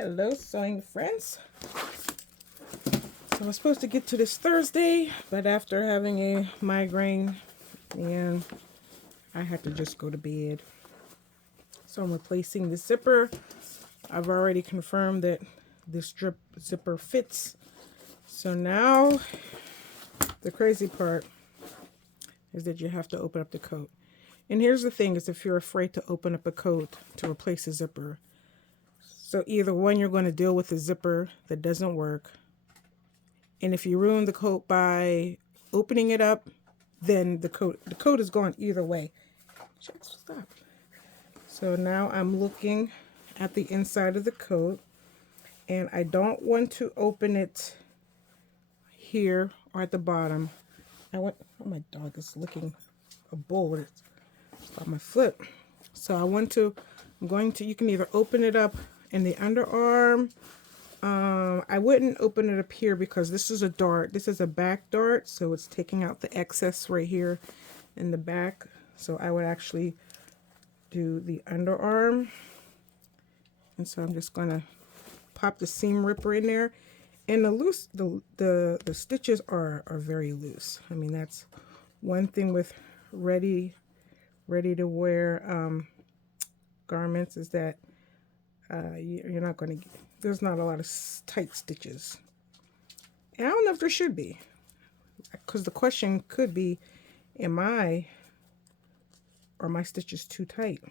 Hello, sewing friends. So I was supposed to get to this Thursday, but after having a migraine, and I had to just go to bed. So I'm replacing the zipper. I've already confirmed that this zipper fits. So now the crazy part is that you have to open up the coat. And here's the thing, is if you're afraid to open up a coat to replace a zipper. So either one, you're going to deal with a zipper that doesn't work. And if you ruin the coat by opening it up, then the coat is gone either way. Stop. So now I'm looking at the inside of the coat, and I don't want to open it here or at the bottom. Oh, my dog is licking a bowl on my foot. So you can either open it up in the underarm. I wouldn't open it up here because this is a dart. This is a back dart, so it's taking out the excess right here in the back. So I would actually do the underarm. And so I'm just gonna pop the seam ripper in there. And the stitches are very loose. I mean, that's one thing with ready to wear garments, is that you're not going to get, there's not a lot of tight stitches. And I don't know if there should be, because the question could be, are my stitches too tight?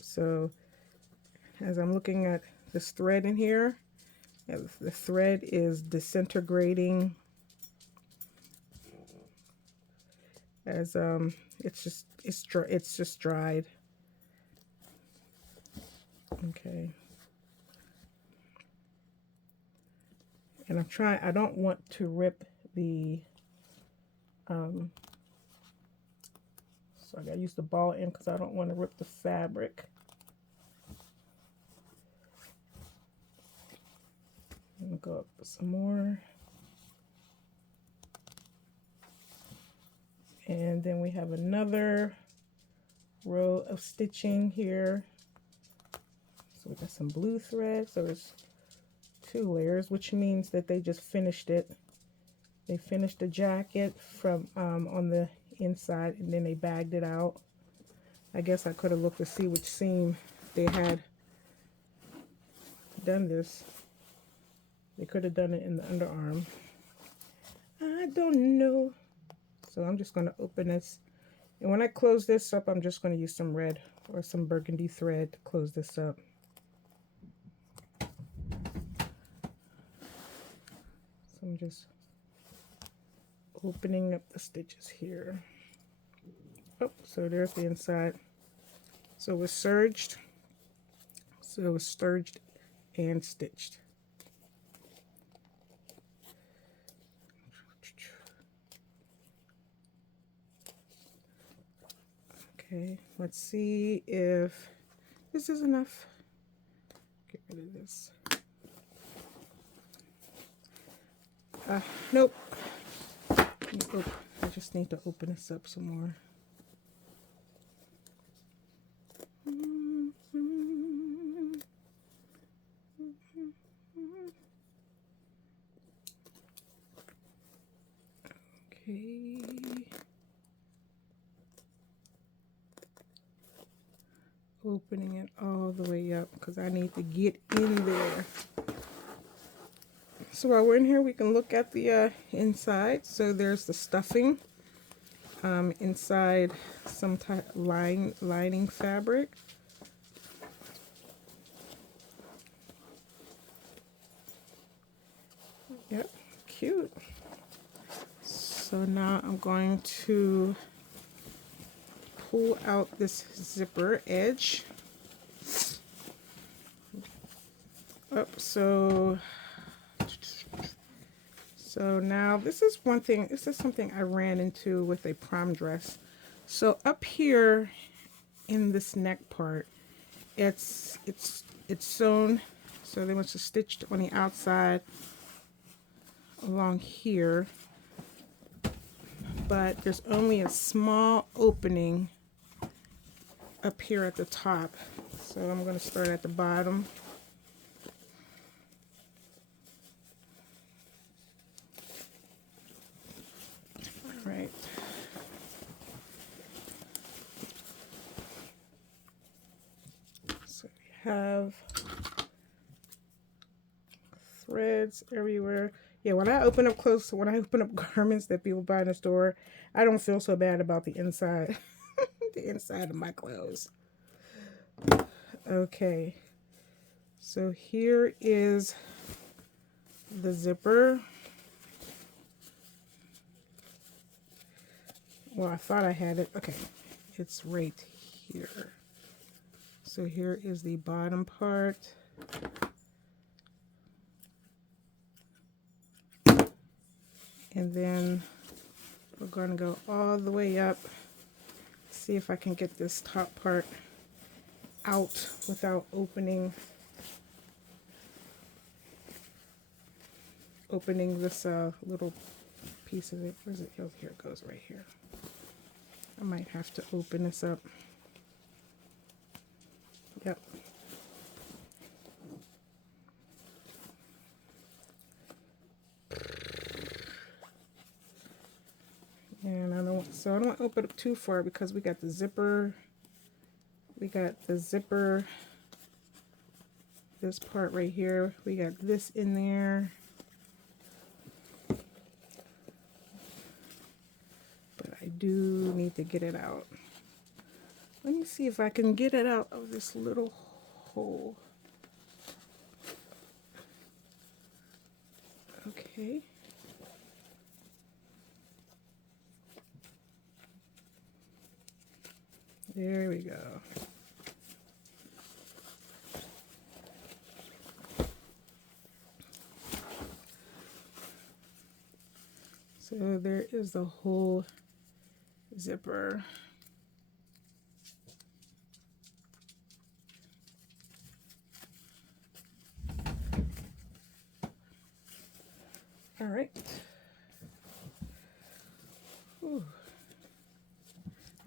So as I'm looking at this thread in here, the thread is disintegrating as it's just dried. Okay. And I don't want to rip the so I gotta use the ball end because I don't want to rip the fabric. I'm gonna go up some more. And then we have another row of stitching here. So we got some blue thread. So there's 2 layers, which means that they just finished it. They finished the jacket from on the inside, and then they bagged it out. I guess I could have looked to see which seam they had done this. They could have done it in the underarm. I don't know. So I'm just going to open this. And when I close this up, I'm just going to use some red or some burgundy thread to close this up. So I'm just opening up the stitches here. Oh, so there's the inside. So it was serged. So it was serged and stitched. Okay, let's see if this is enough. Get rid of this. Nope. I just need to open this up some more. Okay. Opening it all the way up because I need to get in there. So while we're in here, we can look at the inside. So there's the stuffing inside some type lining fabric. Yep, cute. So now I'm going to pull out this zipper edge. So now this is something I ran into with a prom dress. So up here in this neck part, it's sewn, so they want to stitched on the outside along here, but there's only a small opening up here at the top. So I'm going to start at the bottom. All right. So we have threads everywhere. Yeah, when I open up garments that people buy in the store, I don't feel so bad about the inside, the inside of my clothes. Okay, so here is the zipper. Well, I thought I had it. Okay, it's right here. So here is the bottom part. And then we're going to go all the way up. See if I can get this top part out without opening this little piece of it. Where's it? Oh, here it goes, right here. I might have to open this up. Yep. And I don't want to open it up too far because we got the zipper. We got the zipper. This part right here. We got this in there. But I do need to get it out. Let me see if I can get it out of this little hole. Okay. There we go. So there is the whole zipper. All right. Whew.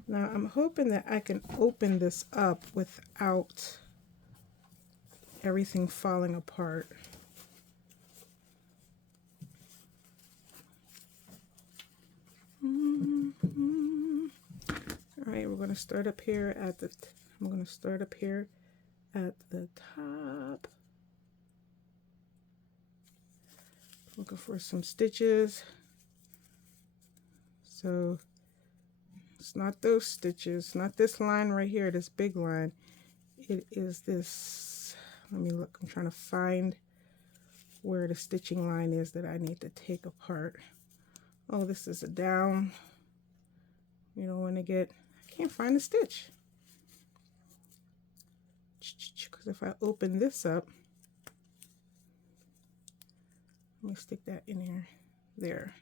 Now I'm hoping that I can open this up without everything falling apart. All right, we're going to start up here at the I'm going to start up here at the top. Looking for some stitches. So it's not those stitches, not this line right here, this big line. It is this. Let me look. I'm trying to find where the stitching line is that I need to take apart. Oh, this is a down. You don't want to get, I can't find the stitch. Because if I open this up, let me stick that in here. There.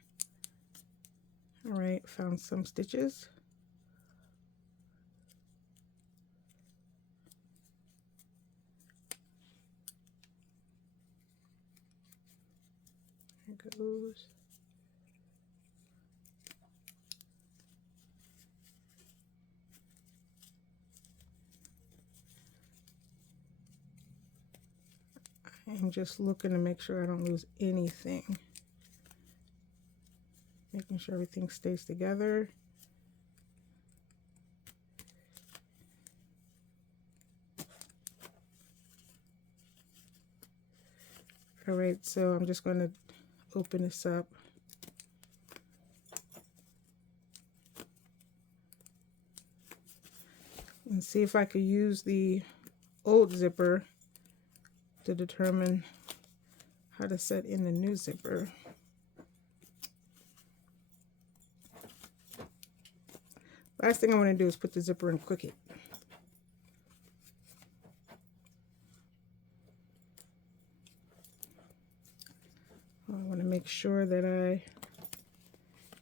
All right, found some stitches. There it goes. I'm just looking to make sure I don't lose anything. Making sure everything stays together. All right, so I'm just going to open this up. And see if I could use the old zipper to determine how to set in the new zipper. Last thing I want to do is put the zipper in Cricut. I want to make sure that I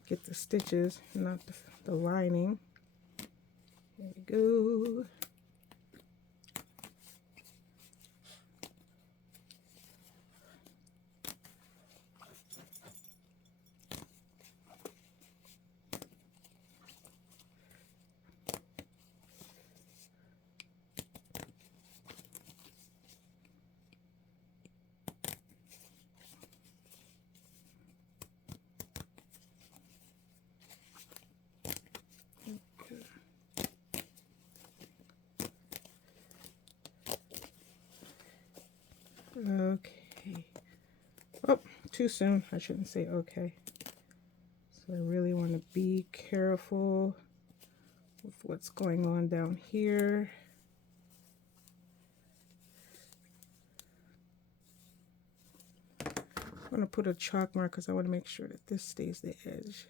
get the stitches, not the lining. There we go. Okay. Oh, too soon. I shouldn't say okay. So I really want to be careful with what's going on down here. I'm going to put a chalk mark because I want to make sure that this stays the edge.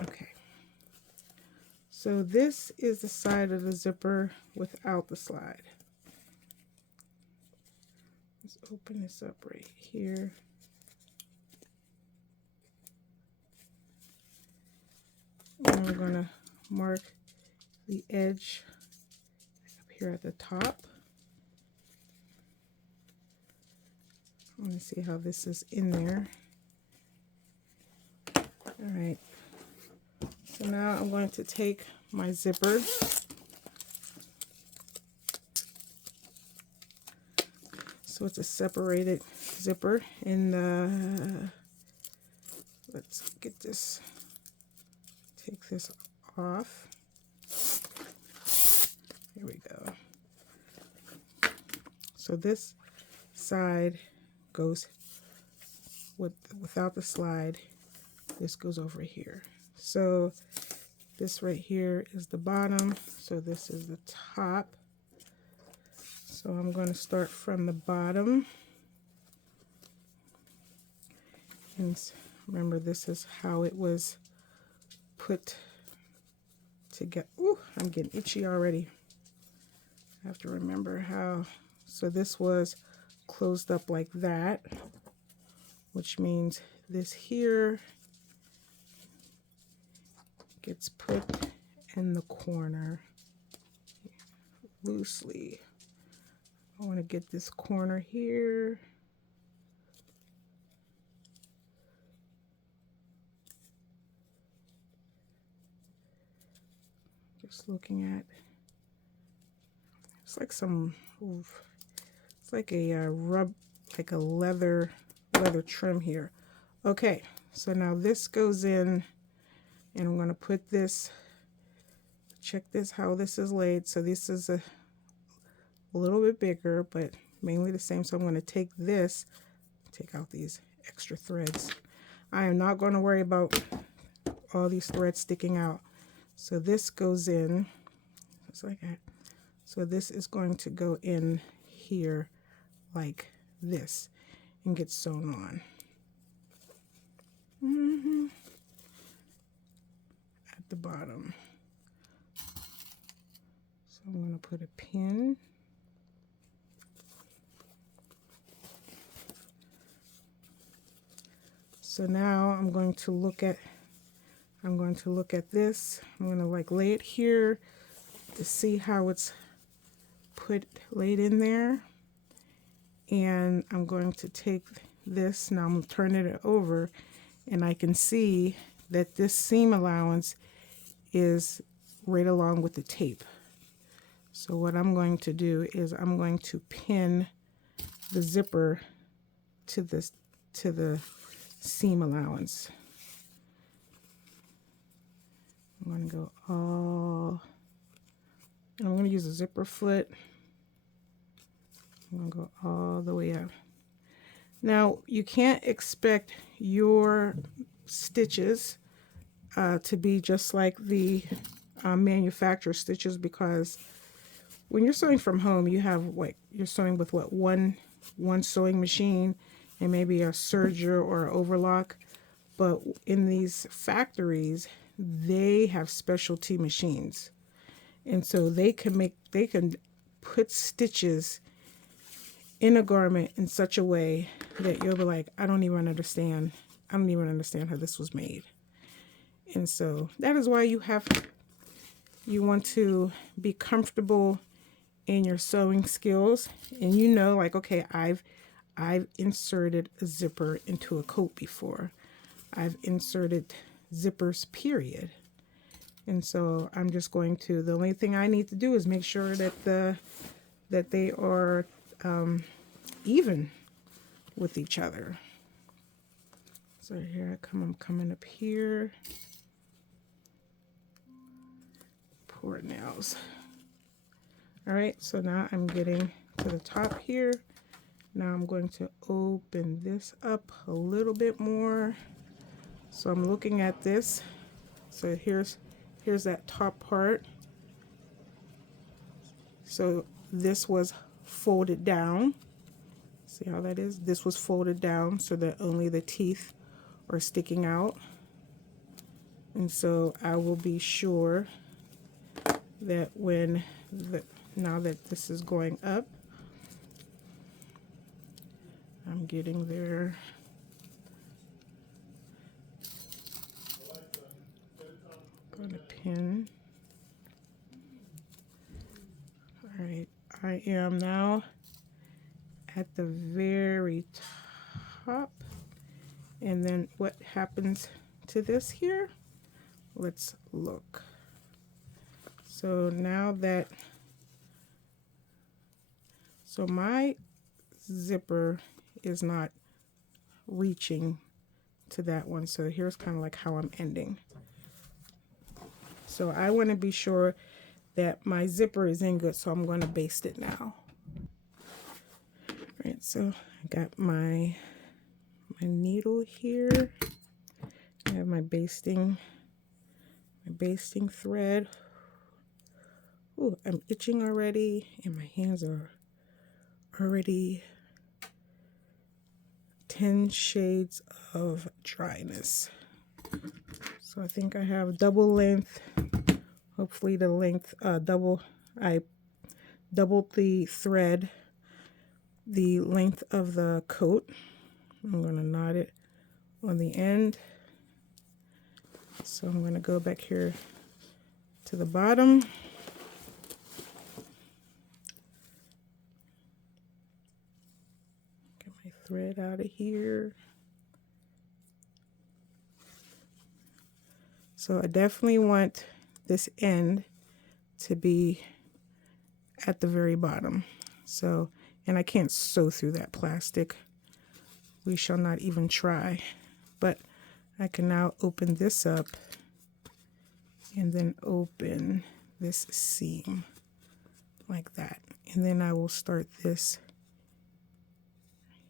Okay. So this is the side of the zipper without the slide. Let's open this up right here. And I'm going to mark the edge up here at the top. I want to see how this is in there. All right. So now I'm going to take my zipper. So it's a separated zipper, and let's get this, take this off. Here we go. So this side goes without the slide. This goes over here. So this right here is the bottom. So this is the top. So I'm going to start from the bottom. And remember, this is how it was put together. Ooh, I'm getting itchy already. I have to remember how. So this was closed up like that, which means this here gets put in the corner loosely. I want to get this corner here. Just looking at, it's like some, it's like a like a leather trim here. Okay, so now this goes in, and I'm going to put this, check this, how this is laid. So this is a little bit bigger, but mainly the same. So I'm going to take this, take out these extra threads. I am not going to worry about all these threads sticking out. So this goes in, just like that. So this is going to go in here like this and get sewn on. At the bottom. So I'm going to put a pin. So now I'm going to look at this. I'm going to like lay it here to see how it's laid in there. And I'm going to take this, now I'm turning it over, and I can see that this seam allowance is right along with the tape. So what I'm going to do is I'm going to pin the zipper to the seam allowance. I'm going to go all, and I'm going to use a zipper foot. I'm going to go all the way up. Now, you can't expect your stitches to be just like the manufacturer stitches, because when you're sewing from home, you have you're sewing with one sewing machine and maybe a serger or an overlock. But in these factories, they have specialty machines, and so they can put stitches in a garment in such a way that you'll be like, I don't even understand how this was made. And so that is why you want to be comfortable in your sewing skills, and like, okay, I've inserted a zipper into a coat before. I've inserted zippers, period. And so I'm just going to, the only thing I need to do is make sure that they are even with each other. So here I'm coming up here. Poor nails. All right, so now I'm getting to the top here. Now I'm going to open this up a little bit more. So I'm looking at this. So here's that top part. So this was folded down. See how that is? This was folded down so that only the teeth are sticking out. And so I will be sure that now that this is going up, I'm getting there. Going to pin. All right, I am now at the very top. And then what happens to this here? Let's look. So now that, so my zipper is not reaching to that one. So here's kind of like how I'm ending. So I want to be sure that my zipper is in good, so I'm going to baste it now. All right, so I got my needle here. I have my basting thread. Ooh, I'm itching already, and my hands are already 10 shades of dryness. So I think I have double length. Hopefully the length, I doubled the thread, the length of the coat. I'm going to knot it on the end. So I'm going to go back here to the bottom. Get my thread out of here. So I definitely want this end to be at the very bottom. So, and I can't sew through that plastic. We shall not even try. But I can now open this up and then open this seam like that. And then I will start this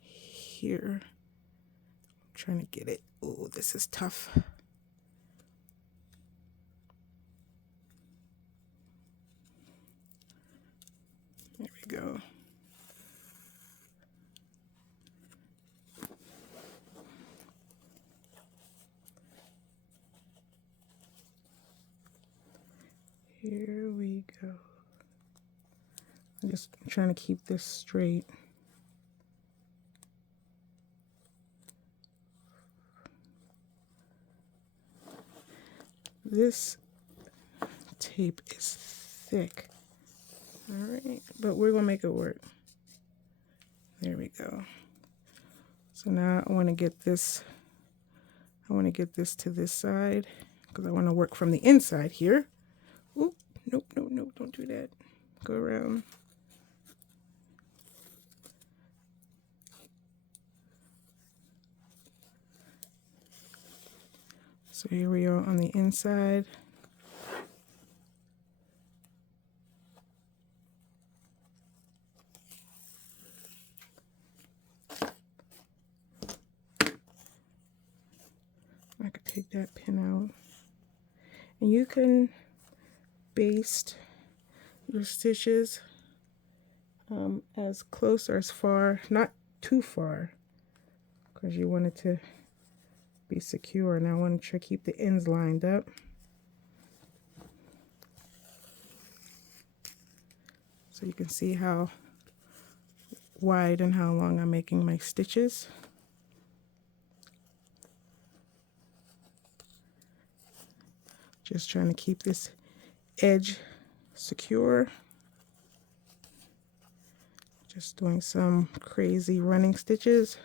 here. I'm trying to get it. Oh, this is tough. There we go. Here we go. I'm just trying to keep this straight. This tape is thick. All right, but we're gonna make it work. There we go. So now I want to get this. I want to get this to this side because I want to work from the inside here. Oop, nope, nope, nope, don't do that. Go around. So here we are on the inside. I could take that pin out. And you can baste your stitches as close or as far, not too far, because you want it to be secure. And I want to try to keep the ends lined up. So you can see how wide and how long I'm making my stitches. Just trying to keep this edge secure. Just doing some crazy running stitches.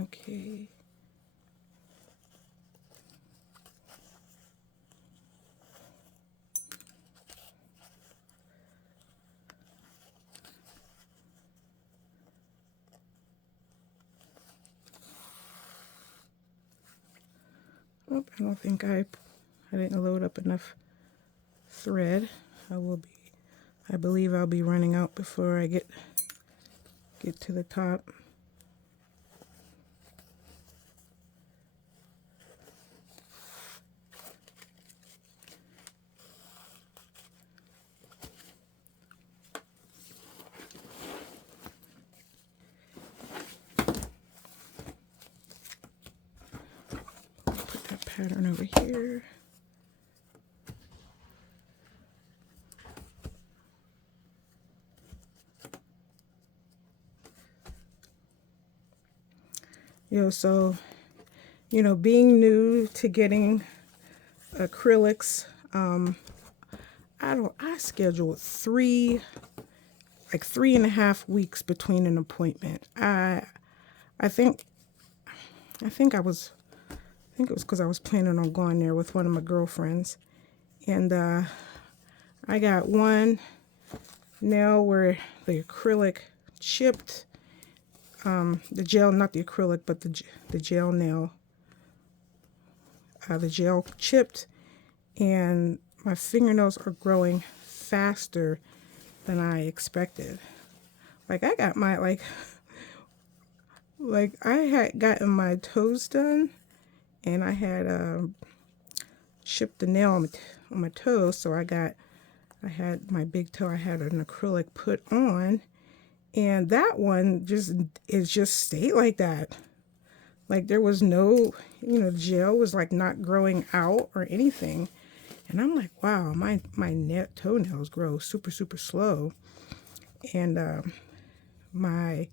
Okay. Oh, I don't think I didn't load up enough thread. I believe I'll be running out before I get to the top. Put that pattern over here. So, being new to getting acrylics, I scheduled 3.5 weeks between an appointment. I think it was because I was planning on going there with one of my girlfriends, and I got one nail where the acrylic chipped. The gel, not the acrylic, but the gel nail. The gel chipped, and my fingernails are growing faster than I expected. Like I got my like I had gotten my toes done, and I had chipped the nail on my toe, so I had my big toe. I had an acrylic put on, and that one just stayed like that. Like there was no, gel was like not growing out or anything. And I'm like, wow, my toenails grow super, super slow. And my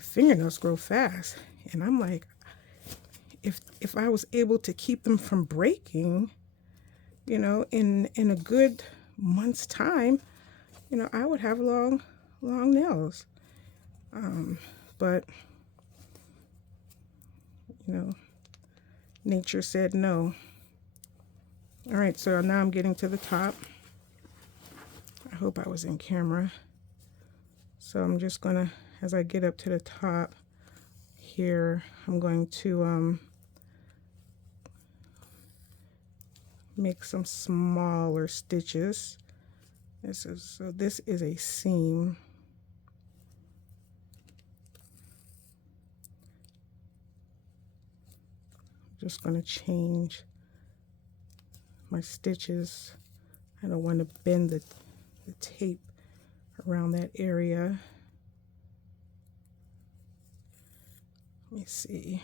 fingernails grow fast. And I'm like, if I was able to keep them from breaking, in a good month's time, I would have long nails. But nature said no. All right, so now I'm getting to the top. I hope I was in camera. So I'm just gonna, as I get up to the top here, I'm going to make some smaller stitches. This is a seam. Just going to change my stitches. I don't want to bend the tape around that area. Let me see.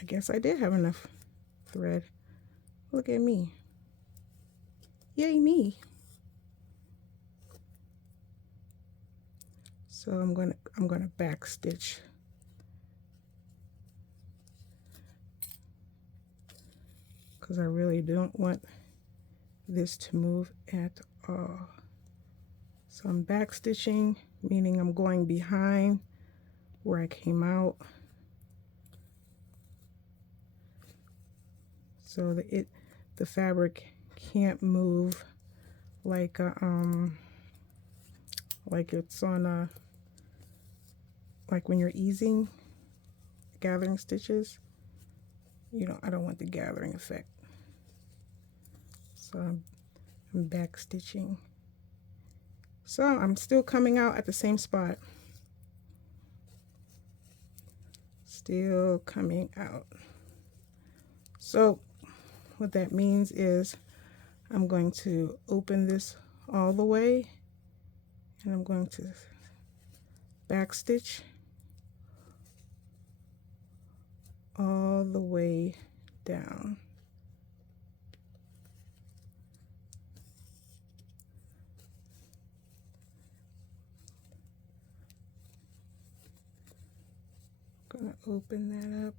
I guess I did have enough thread. Look at me. Yay me. So I'm gonna back stitch. Because I really don't want this to move at all. So I'm back stitching, meaning I'm going behind where I came out. So that the fabric can't move like it's on like when you're easing, gathering stitches. I don't want the gathering effect. So I'm back stitching. So I'm still coming out at the same spot. Still coming out. So what that means is I'm going to open this all the way, and I'm going to back stitch all the way down. I'm going to open that up.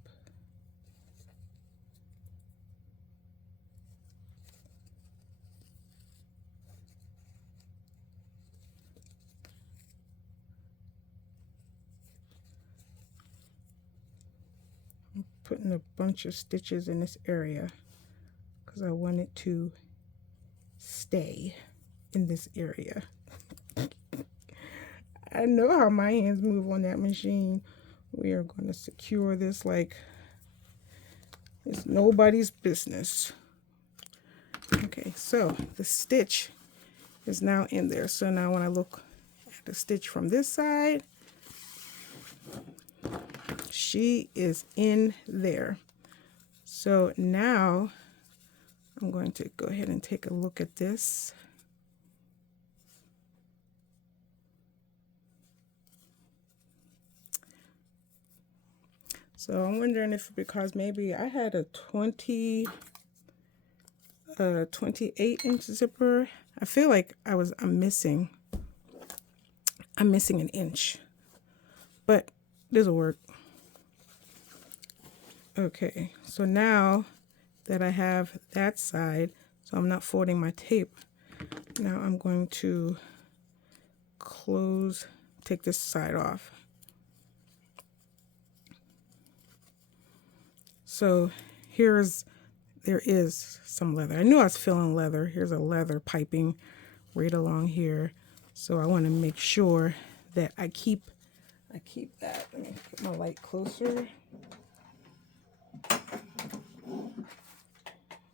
putting a bunch of stitches in this area because I want it to stay in this area. I know how my hands move on that machine. We are going to secure this like it's nobody's business. Okay, so the stitch is now in there. So now when I look at the stitch from this side, she is in there. So now I'm going to go ahead and take a look at this. So I'm wondering if because maybe I had a 28 inch zipper. I feel like I'm missing an inch, but this will work. Okay, so now that I have that side, so I'm not folding my tape, now I'm going to take this side off. So there is some leather. I knew I was feeling leather. Here's a leather piping right along here. So I want to make sure that I keep that. Let me get my light closer.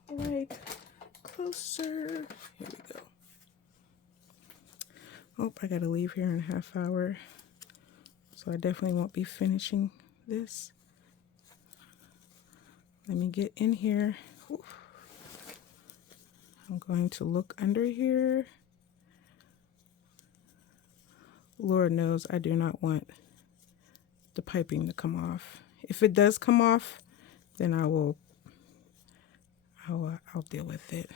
Light closer. Here we go. Oh, I gotta leave here in a half hour. So I definitely won't be finishing this. Let me get in here. Oof. I'm going to look under here. Lord knows I do not want the piping to come off. If it does come off, then I'll deal with it.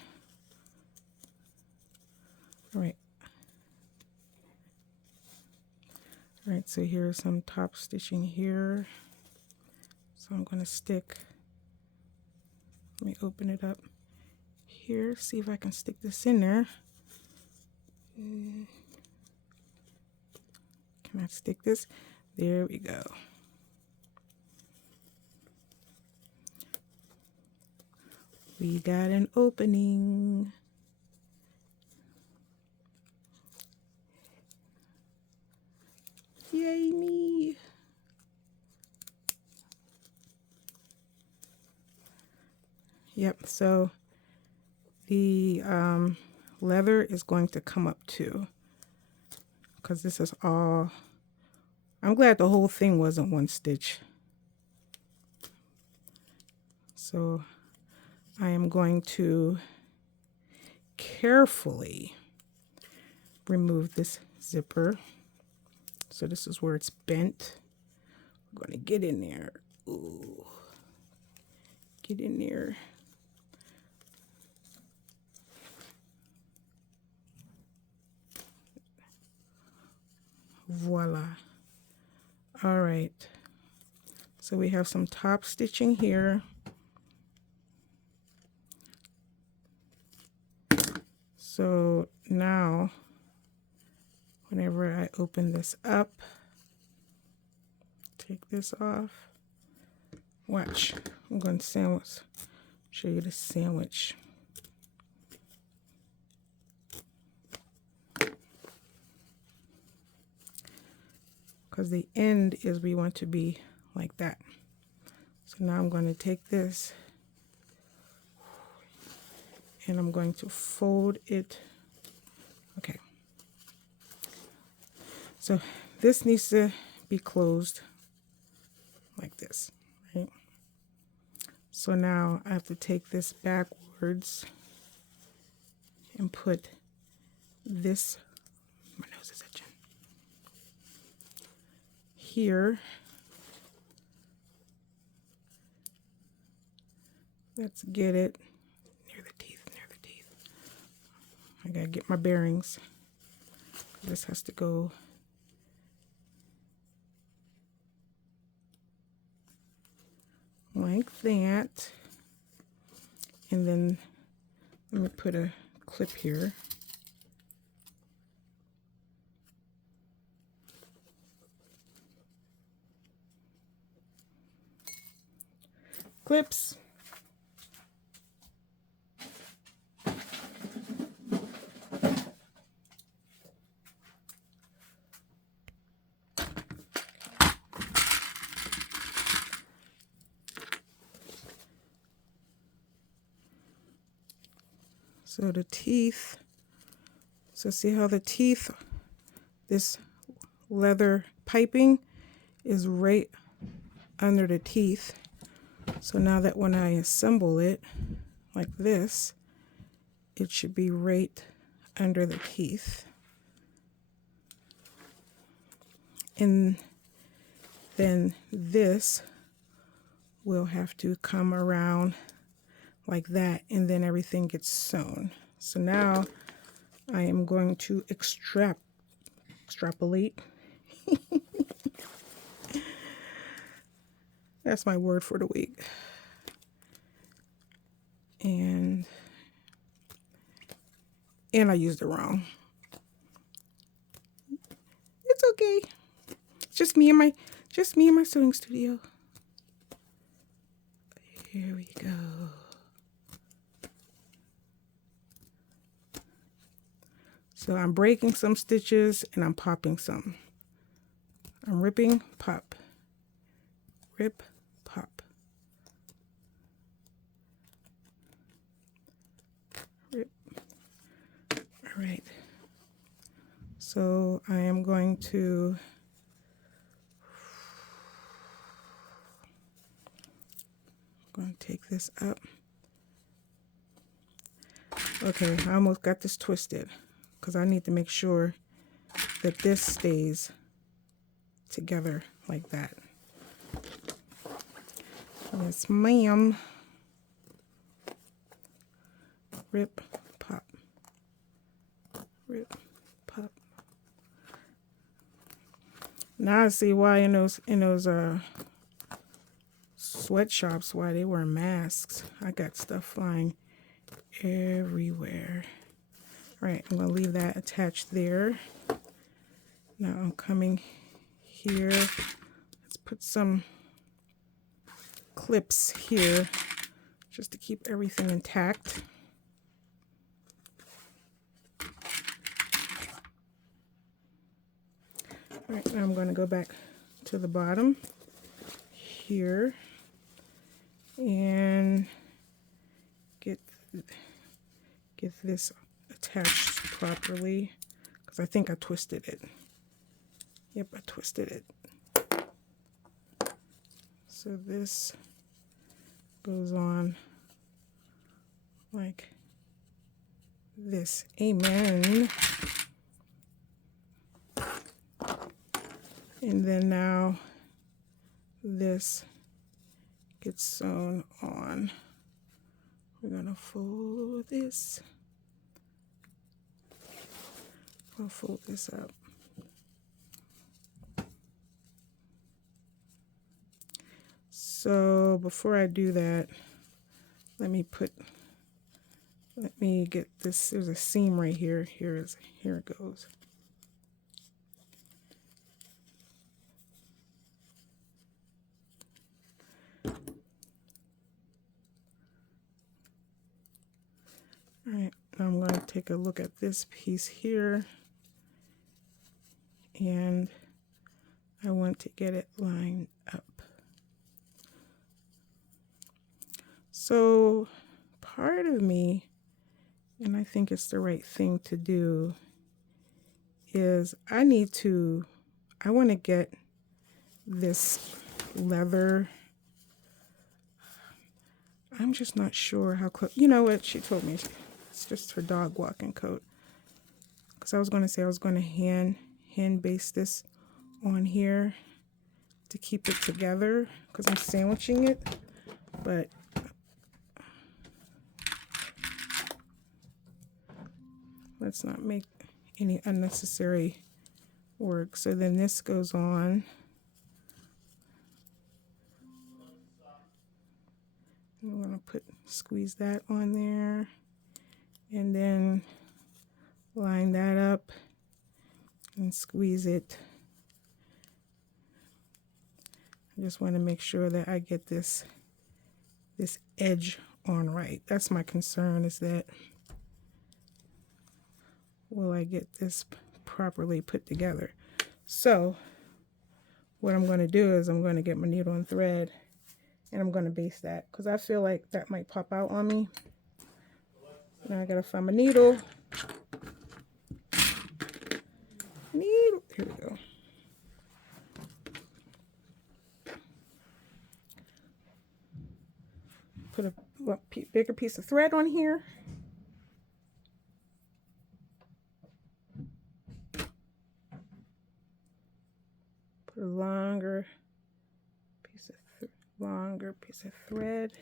All right. All right, so here's some top stitching here. So I'm going to stick, let me open it up here, see if I can stick this in there. Can I stick this? There we go. We got an opening. Yay me. Yep, so the leather is going to come up too, because this is all, I'm glad the whole thing wasn't one stitch. So I am going to carefully remove this zipper. So this is where it's bent. We're going to get in there. Ooh. Get in there. Voila. All right. So we have some top stitching here. So now, whenever I open this up, take this off. Watch, I'm going to show you the sandwich. Because the end is we want to be like that. So now I'm going to take this and I'm going to fold it. Okay. So this needs to be closed like this, right? So now I have to take this backwards and put this, my nose is itching, here. Let's get it near the teeth, I gotta get my bearings. This has to go like that. And then let me put a clip here. clips. So the teeth, so see how the teeth, this leather piping is right under the teeth. So now that when I assemble it like this, it should be right under the teeth. And then this will have to come around like that, and then everything gets sewn. So now I am going to extrapolate. That's my word for the week. And I used it wrong. It's okay. It's just me and my sewing studio. Here we go. So I'm breaking some stitches and I'm popping some. I'm ripping, pop, rip, pop, rip. All right. So I am going to take this up. Okay, I almost got this twisted because I need to make sure that this stays together like that. Yes, ma'am. Rip, pop, rip, pop. Now I see why in those sweatshops why they wear masks. I got stuff flying everywhere. All right, I'm gonna leave that attached there. Now I'm coming here. Let's put some clips here just to keep everything intact. All right, now I'm going to go back to the bottom here and get this attached properly because I think I twisted it. Yep, I twisted it. So this goes on like this. Amen. And then now this gets sewn on. We're gonna fold this. I'll fold this up. So before I do that, let me get this. There's a seam right here. Here it goes. All right, now I'm going to take a look at this piece here, and I want to get it lined up. So part of me, and I think it's the right thing to do, is I want to get this leather. I'm just not sure how close. You know what? She told me it's just her dog walking coat. Because I was going to say I was going to hand baste this on here to keep it together because I'm sandwiching it. But let's not make any unnecessary work. So then this goes on. I'm going to squeeze that on there and then line that up and squeeze it. I just want to make sure that I get this this edge on right. That's my concern, is that will I get this properly put together? So what I'm going to do is I'm going to get my needle and thread, and I'm going to baste that because I feel like that might pop out on me. Now I got to find my needle. Here we go. Put a bigger piece of thread on here. Put a longer piece of thread.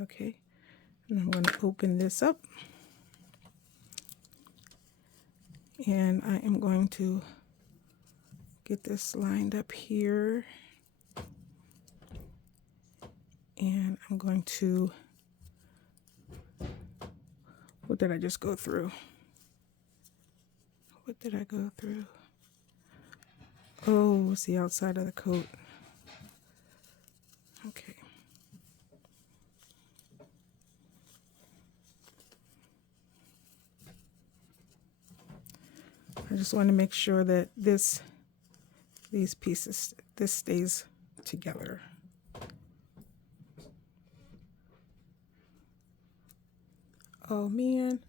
Okay, and I'm going to open this up, and I am going to get this lined up here, and I'm going to, what did I just go through? What did I go through? Oh, it's the outside of the coat. Okay. I just want to make sure that these pieces, this stays together. Oh man,